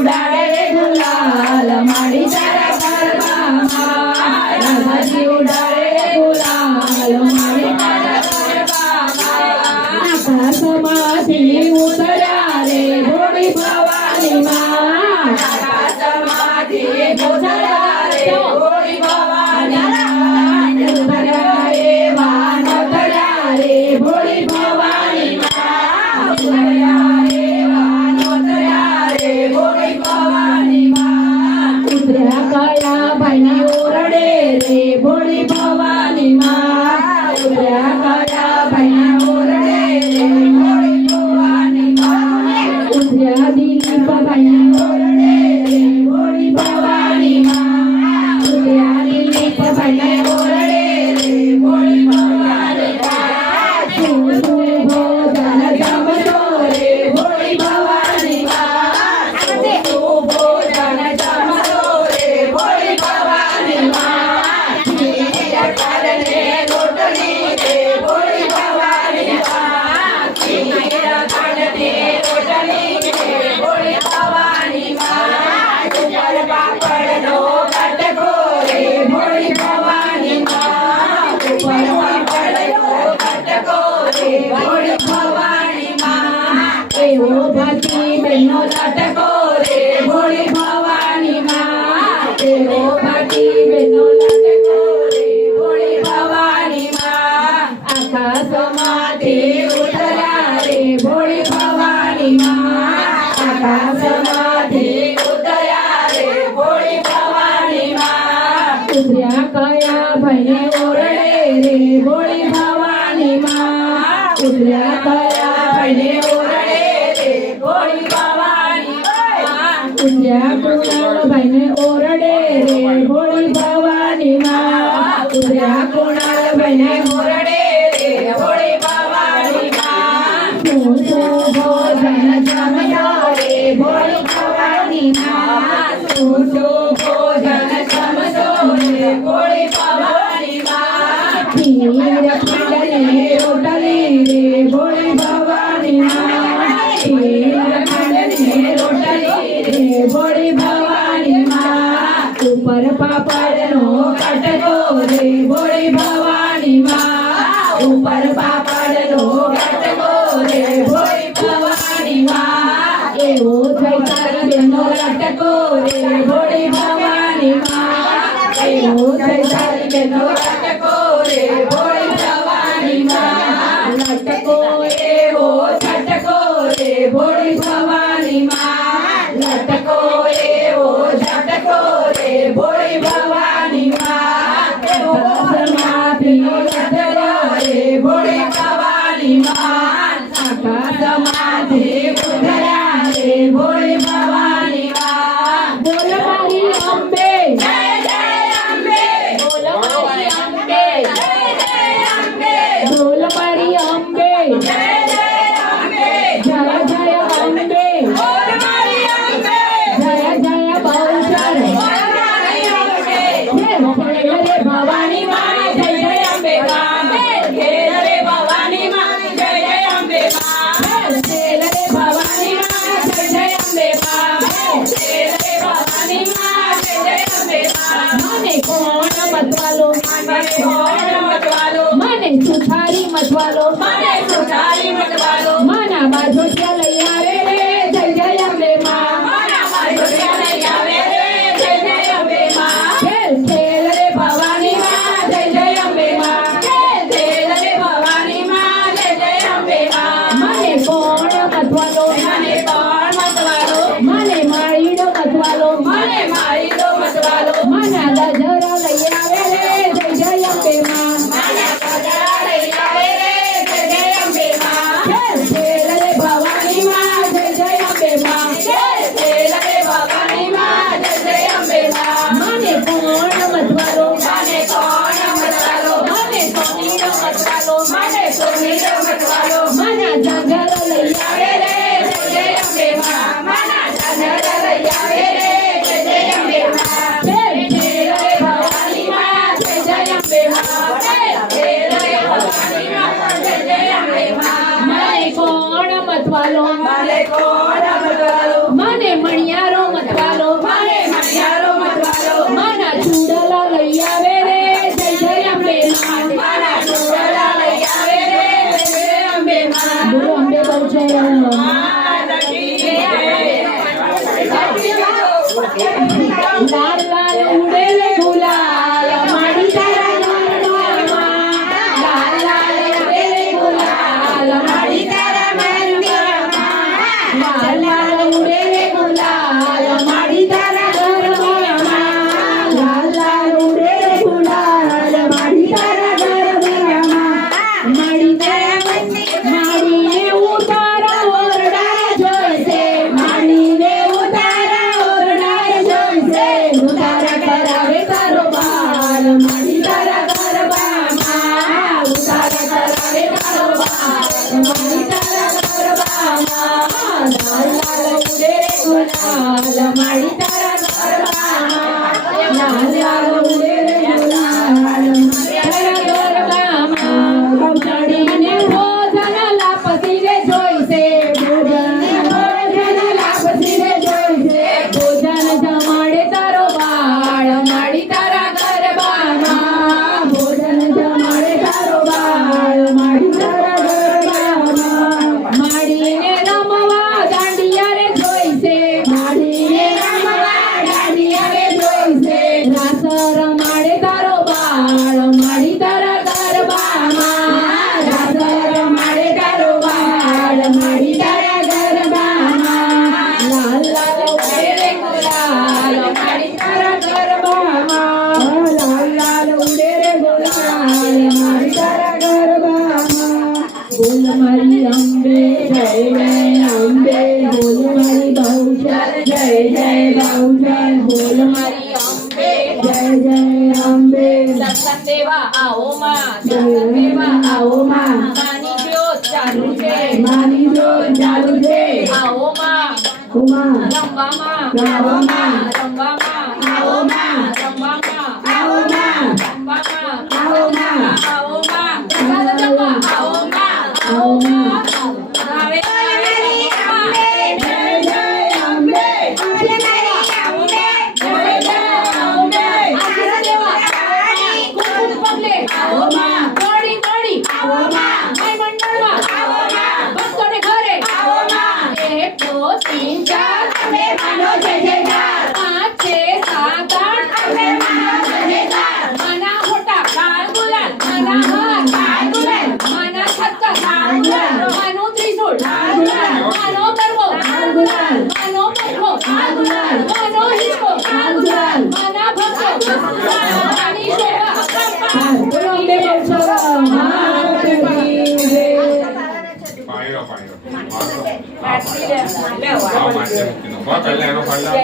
ઉડાડે રે ગુલાલ મારી તારા ગરબામાં રાધાજી ઉડાડે રે ગુલાલ મારી તારા ગરબામાં આકાશમાંથી ઉતર્યા રે ભોળી ભવાની માં આકાશમાંથી ઉતર્યા રે ભોળી ભવાની માં ઉતર્યા રે વાન ઉતર્યા રે ભોળી ભવાની માં ઉતર્યા રે વાન ઉતર્યા રે ભોળી ભવાની માં ઉતર્યા કયા ભાઈની ઓરડે રે ભોળી ભવાની માં ઉતર્યા કયા ભાઈના ઓરડે રે ભોળી ભવાની માં ઉતર્યા દિલીપ ભાઈના ઓરડે રે ભોળી ભવાની માં ઉતર્યા દિલીપ ભાઈના ઓરડે રે ભોળી ભવાની માં તું ભોજન જમજો રે ભોળી ભવાની માં તું ભોજન જમજો રે ભોળી ભવાની માં ખીર કાઢને રોટલી રે ભોળી ભવાની માં ખીર કાઢને રોટલી રે ભોળી ભવાની માં ઉપર પાપડનો કટકો રે ભોળી ભવાની માં ઉપર પાપડનો કટકો રે ભોળી ભવાની માં એવો ભાતી બેનો લટકો રે ભોળી ભવાની માં એવો ભાતી બેનો લટકો રે ભોળી ભવાની માં આકાશમાંથી ઉતર્યા રે ભોળી ભવાની માં આકાશમાંથી ઉતર્યા રે ભોળી ભવાની માં ઉતર્યા કયા ભાઈને ઓરડે રે ભોળી ભવાની માં ઉતર્યા કયા ભાઈને ઓરડે રે ભોળી ભવાની માં ઉતર્યા કુણાલ ભાઈને ઓરડે રે ભોળી ભવાની માં ઉતર્યા કુણાલ ભાઈને ઓરડે રે ભોળી ભવાની માં તું ભોજન જમજો રે ભોળી ભવાની માં તું ભોજન જમજો રે ભોળી ભવાની માં ખીર ખાંડને રોટલી રે ભોળી ભવાની માં ખીર ખાંડને રોટલી રે ભોળી ભવાની માં ઉપર પાપડનો કટકો રે ભોળી ભવાની માં ઉપર પાપડનો કટકો રે ભોળી ભવાની માં એવો થઈ તારી બેનો લટકો રે ભોળી ભવાની માં એવો થઈ તારી બેનો લટકો રે ભોળી ભવાની માં લટકો એવો ઝટકો રે ભોળી ભવાની માં લટકો એવો ઝટકો રે ભોળી ભવાની માં એવો આકાશમાંથી ઉતર્યા રે ભોળી ભવાની માં આકાશમાંથી ઉતર્યા રે ભોળી ભવાની માં બોલ મારી અંબે જય જય અંબે બોલ મારી અંબે જય જય અંબે બોલ મારી અંબે જય જય અંબે જય જય અંબે બોલ મારી અંબે જય જય બહુચર બોલ મારી અંબે જય રે ભવાની માં જય જય અંબે માં જય રે ભવાની માં જય જય અંબે માં જય રે ભવાની માં જય જય અંબે માં જય રે ભવાની માં જય જય અંબે માં મને કોણ મતવાલો મને કોણ મતવાલો મને સુથારી મતવાલો મને સુથારી મતવાલો માના બાજુ ત્યાં લઈ આવે રે જય જય અંબે માં માના બાજુ ત્યાં લઈ આવે રે જય જય અંબે માં ખેલ રે ભવાની માં જય જય અંબે માં ખેલ રે ભવાની માં જય જય અંબે માં મને કોણ મતવાલો મને કોણ મતવાલો મને માળીનો મતવાલો મને માળીનો મતવાલો માના ગજરા લઈ આવે રે જય જય અંબે માં માના ગજરા લઈ આવે રે જય જય અંબે માં ખેલ રે ભવાની માં જય જય અંબે માં ખેલ રે ભવાની માં જય જય અંબે માં મને કોણ મતવાલો મને કોણ મતવાલો મને સોનીનો મતવાલો મને સોનીનો મતવાલો માના જાગર લઈ આવે રે જય જય અંબે માં માના જાગર લઈ આવે રે જય જય અંબે માં ખેલ રે ભવાની માં લાલ લાલ ઉડે રે ગુલાલ માડી તારા ગરબામાં લાલ લાલ ઉડે રે ગુલાલ માડી તારા ગરબામાં લાલ લાલ ઉડે રે ગુલાલ માડી તારા ગરબામાં લાલ લાલ ઉડે રે ગુલાલ માડી તારા ગરબામાં માડી તારા માડીને ઉતારા ઓરડા જોઈશે માડીને ઉતારા ઓરડા જોઈશે ઉતારા કરાવે તારો બાલ માડી તારા ગરબામાં ઉતારા કરાવે તારો બાલ માડી તારા ગરબામાં લાલ લાલ ઉડે રે ગુલાલ માડી તારા ગરબામાં લાલ લાલ ઉડે રે ગુલાલ માડી તારા ગરબામાં ચડીને ભોજન લાપસી રે જોઈશે ભોજન લાપસી રે જોઈશે ભોજન જમાડે તારો બાળ માડી તારા ગરબામાં ભોજન જમાડે તારો બાળ માડી તારા ગરબામાં માડીને રમવા દાંડિયા રે જોઈશે માડીને રમવા દાંડિયા રે જોઈશે રાસ રમાડે તારો બાળ માડી તારા ગરબામાં રાસ રમાડે તારો બાળ માડી તારા ગરબામાં લાલ લાલ ઉડે રે ગુલાલ માડી તારા ગરબામાં લાલ લાલ ઉડે રે ગુલાલ માડી તારા ગરબામાં બોલ મારી અંબે જય જય અંબે બોલ મારી બહુચર જય જય બહુચર બોલ મારી અંબે જય જય અંબે દર્શન દેવા આવો માં દર્શન દેવા આવો માં માની જ્યોત ચાલુ છે માની જ્યોત ચાલુ છે આવો માં રમવા માં ગાવા માં રમવા માં આવો માં રમવા માં આવો માં રમવા માં આવો માં આવો માં પ્રસાદ જમવા આવો માં આવો માં આવે જય જય અંબે બોલ મારી અંબે જય જય અંબે આશીર્વાદ દેવા કુંકુમ પગલે આવો માં દોડી દોડી આવો માં માય મંડળમાં આવો માં ભક્તોને ઘરે આવો માં 1 2 3 4 અમે માનો જય જયકાર 5 6 7 8 અમે માનો જય જયકાર માના મોટા લાલ ગુલાલ માના હાથ લાલ ગુલાલ માના છત્તા લાલ ગુલાલ માનો ત્રિશૂળ લાલ ગુલાલ માનો ગરબો લાલ ગુલાલ માનો પગલો લાલ ગુલાલ માનો હિસકો લાલ ગુલાલ માના ભક્તો માની શોભા અપરંપાર બોલો બે બહુચર માતની જય પાયો પાયો આવો માટે મૂકીનો બા પહેલા એનો ફાઈલ આવો